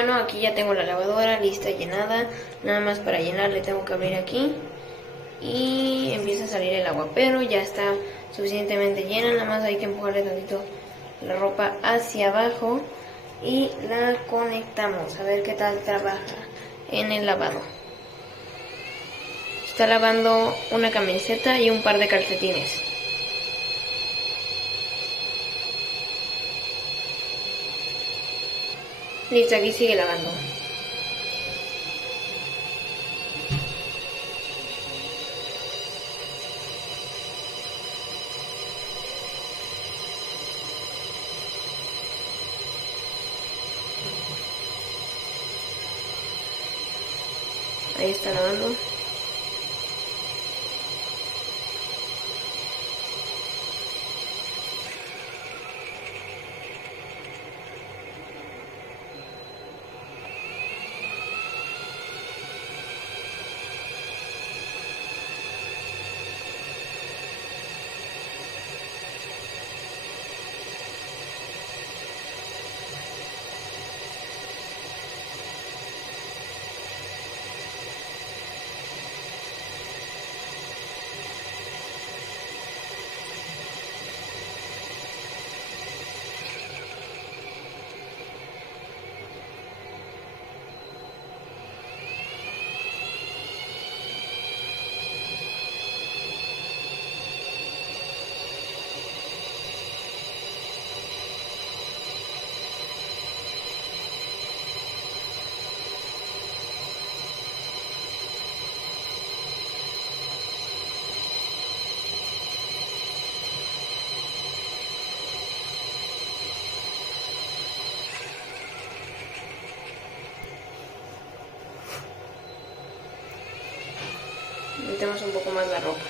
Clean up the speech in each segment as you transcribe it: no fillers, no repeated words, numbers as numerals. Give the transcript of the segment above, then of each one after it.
bueno, aquí ya tengo la lavadora lista, llenada. Nada más para llenar le tengo que abrir aquí y empieza a salir el agua, pero ya está suficientemente llena. Nada más hay que empujarle tantito la ropa hacia abajo y la conectamos a ver qué tal trabaja en el lavado. Está lavando una camiseta y un par de calcetines. Listo, aquí sigue lavando. Ahí está lavando. Metemos un poco más la ropa.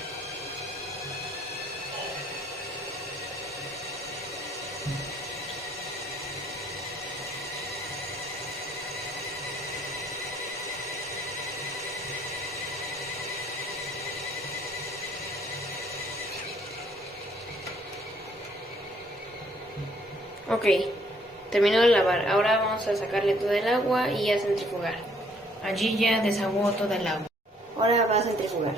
Ok, terminó de lavar. Ahora vamos a sacarle todo el agua y a centrifugar. Allí ya desagüó toda el agua. Ahora va a centrifugar.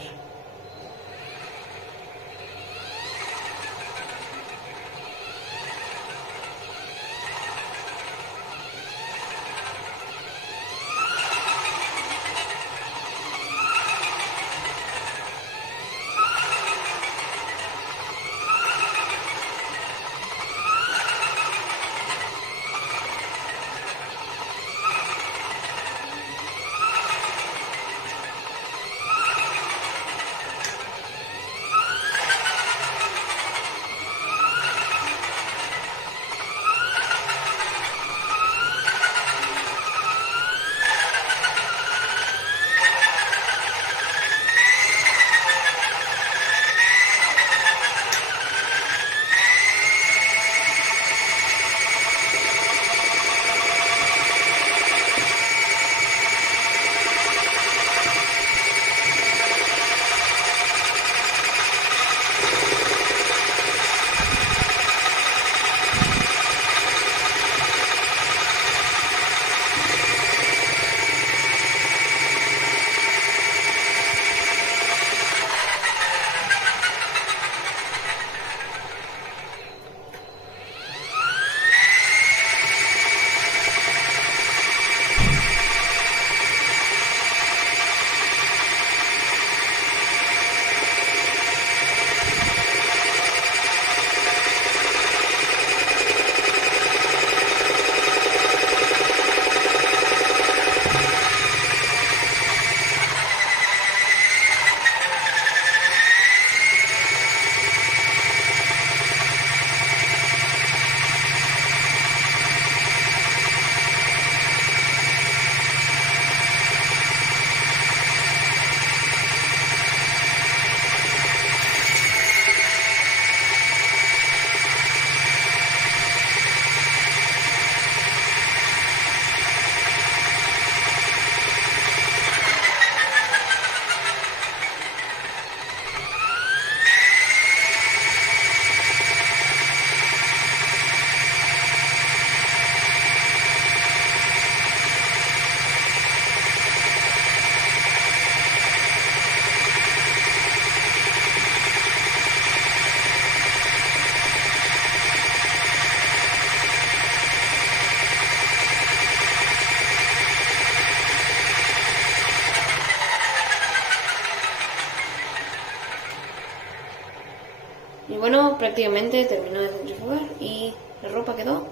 prácticamente terminó de centrifugar y la ropa quedó,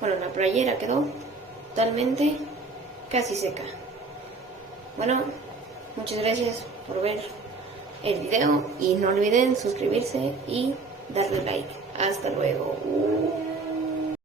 bueno, la playera quedó totalmente casi seca. Bueno, muchas gracias por ver el video y no olviden suscribirse y darle like. Hasta luego.